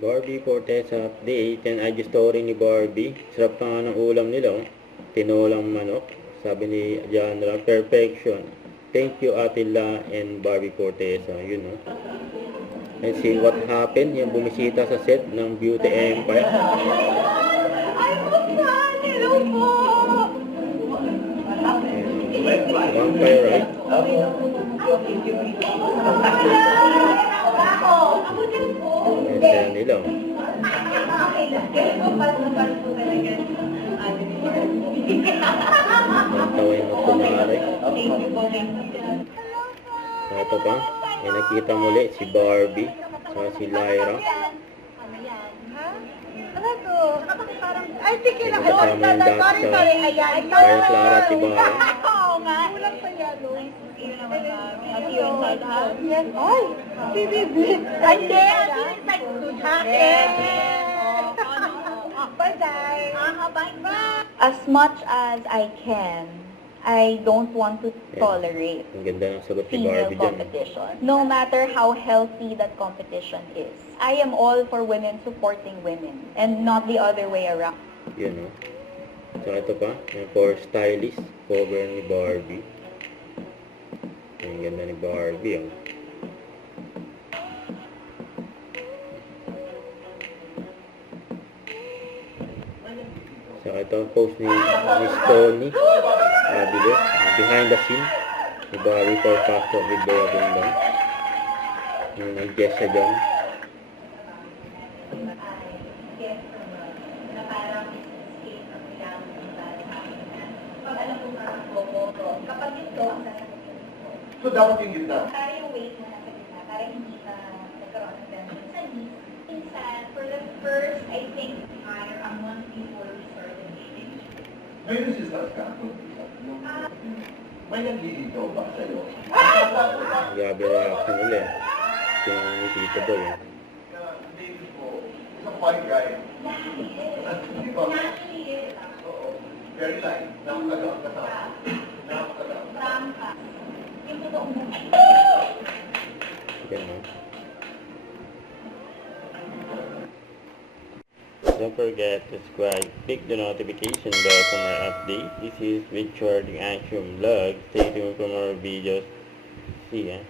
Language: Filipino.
Barbie Fortes update. Yan IG story ni Barbie. Sarap pa nga ng ulam nila. Oh. Tinolang manok. Sabi ni Janra, perfection. Thank you Atila and Barbie Fortes. Yun oh. Let's see what happened. Yung bumisita sa set ng Beauty Empire. Hello po! Vampire, right? Yan nila. Tawin mo kumaray. Ito pa. May nakita muli si Barbie. Saka si Lyra. Ano to? Ay, sige na. Kasama yung dati sa Maya Clara at Ibarra. Oo nga. Kulang pa yan, no? Ay, bibibig. Hindi, bye-bye. As much as I can, I don't want to tolerate Ang ganda ng sagot ni female Barbie dyan. competition, no matter how healthy that competition is. I am all for women supporting women and not the other way around. Yun o. So ito pa. Yung for stylist. Cover ni Barbie. Ang ganda ni Barbie. Oh. So ito ang post ni Miss Tony. Bilis. Behind the scene. Ni Barbie for Pasto with Bea Bundang. Yung nag-guest siya dyan. So, dapat yung gitna. Para yung weight na nasa gitna, para hindi ka nagkaroon ng tension sa knees. Minsan, for the first, I think, hour, a month before we start the meeting. May resistance ka? May nag-iintaw ba sa'yo? Grabe reaction ulit. Yung ni Tito Boy. Hindi po. Isang white guy. Di ba? Oo. Very light. Nakakagawa ka sa Rampa. Yung totoong buhay. Yan o. Don't forget to subscribe, click the notification bell for more updates. This is Richard the Action Vlog. Stay tuned for more videos. See ya.